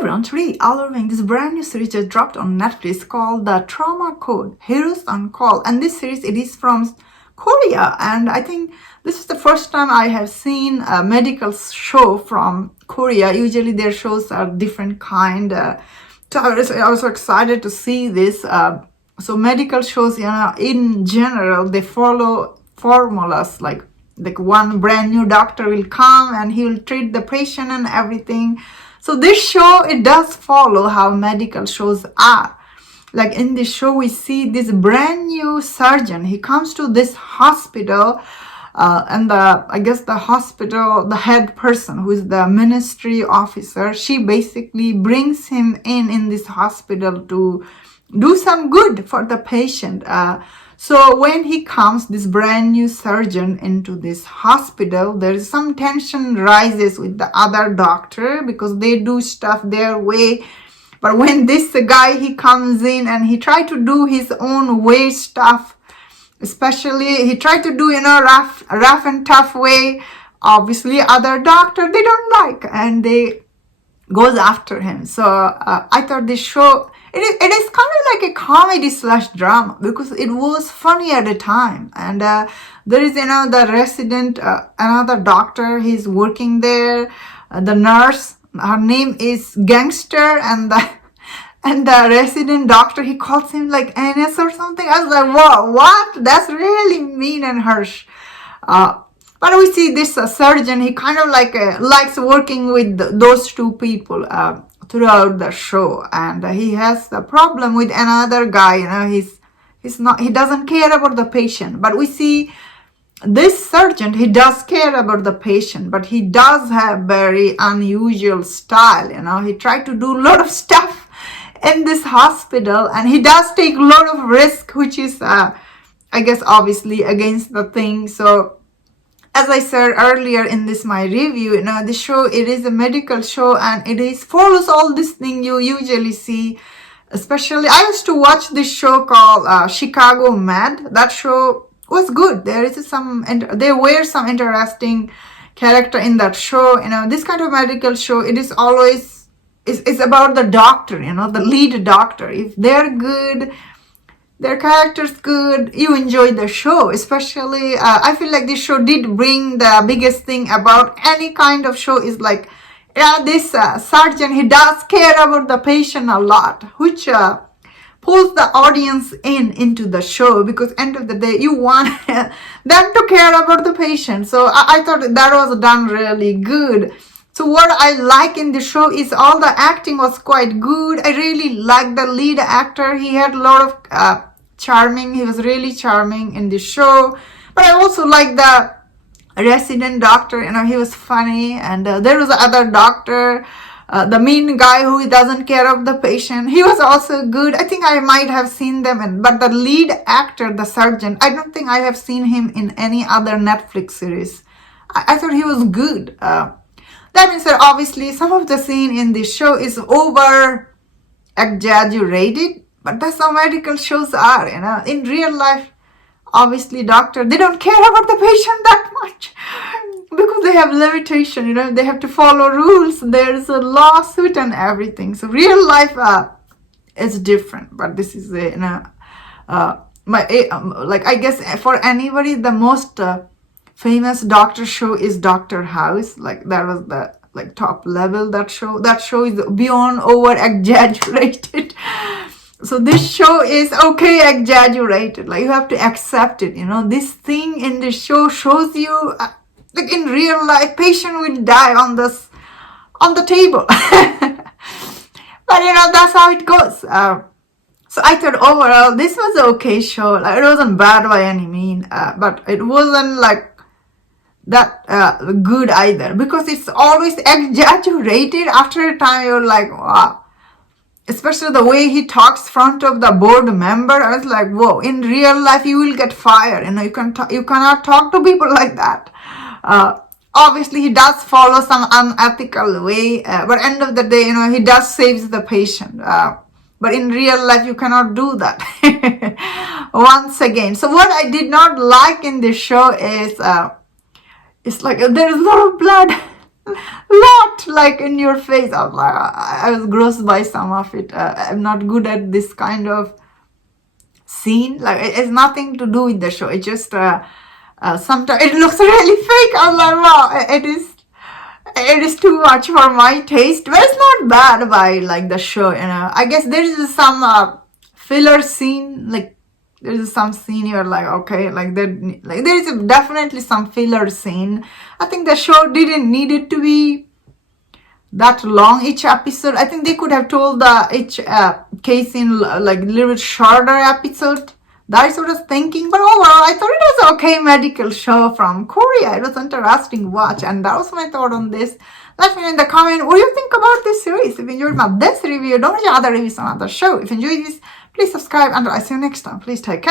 everyone, today I'll be reviewing this brand new series just dropped on Netflix called The Trauma Code Heroes on Call. And this series, it is from Korea, and I think this is the first time I have seen a medical show from Korea. Usually their shows are different kind. So I was also excited to see this. So medical shows, in general, they follow formulas like one brand new doctor will come and he will treat the patient and everything. So this show, it does follow how medical shows are. Like in this show, we see this brand new surgeon. He comes to this hospital, and I guess the hospital, the head person, who is the ministry officer, she basically brings him in this hospital to do some good for the patient. So when he comes, this brand new surgeon, into this hospital, there is some tension rises with the other doctor because they do stuff their way. But when this guy, he comes in and he try to do his own way stuff, especially he tried to do, rough and tough way, obviously other doctor, they don't like, and they goes after him. So I thought this show, it is kind of like a comedy / drama because it was funny at the time. And there is, the resident, another doctor, he's working there, the nurse, her name is Gangster, and the resident doctor, he calls him like NS or something. I was like, whoa, what? That's really mean and harsh. But we see this surgeon, he kind of likes working with those two people throughout the show, and he has a problem with another guy. He doesn't care about the patient. But we see this surgeon, he does care about the patient, but he does have very unusual style. He tried to do a lot of stuff in this hospital, and he does take a lot of risk, which is, I guess, obviously against the thing. So as I said earlier in my review, the show, it is a medical show, and it follows all this thing you usually see. Especially, I used to watch this show called Chicago Med. That show was good. There were some interesting character in that show. This kind of medical show, it is always is about the doctor. The lead doctor. If they're good, their character's good, you enjoy the show. Especially, I feel like this show did bring the biggest thing about any kind of show is this surgeon, he does care about the patient a lot, which pulls the audience into the show, because end of the day, you want them to care about the patient. So I thought that was done really good. So what I like in the show is all the acting was quite good. I really like the lead actor. He had a lot of charming. He was really charming in the show. But I also like the resident doctor. He was funny. And there was the other doctor, the mean guy who doesn't care of the patient. He was also good. I think I might have seen them. But the lead actor, the surgeon, I don't think I have seen him in any other Netflix series. I thought he was good. That means that obviously some of the scene in this show is over exaggerated, but that's how medical shows are. In real life, obviously doctor, they don't care about the patient that much because they have limitation. They have to follow rules. There's a lawsuit and everything. So real life is different. But this is I guess for anybody, the most famous doctor show is Doctor House. That was the top level. That show is beyond over exaggerated. So this show is okay exaggerated. You have to accept it. This thing in the show shows you in real life, patient will die on the table. But that's how it goes. So I thought overall this was an okay show. It wasn't bad by any mean, but it wasn't that good either, because it's always exaggerated. After a time, you're like, wow. Especially the way he talks front of the board member, I was like, whoa. In real life, you will get fired. You cannot talk to people like that. Obviously, he does follow some unethical way, but end of the day, he does saves the patient. But in real life, you cannot do that. Once again, so what I did not like in this show is. It's there's a lot of blood. lot like in your face. I was like, I was grossed by some of it. I'm not good at this kind of scene. Like it's nothing to do with the show. It just sometimes it looks really fake. I was like, wow, it is too much for my taste, but it's not bad by like the show. I guess there is some filler scene, like there's some scene you're like, okay, like that, like there is definitely some filler scene. I think the show didn't need it to be that long each episode. I think they could have told each case in like a little bit shorter episode. That's what I was thinking. But overall, I thought it was okay medical show from Korea. It was interesting to watch, and that was my thought on this. Let me know in the comment what do you think about this series. If you enjoyed this review, don't forget other reviews on other show. If you enjoyed this, please subscribe, and I'll see you next time. Please take care.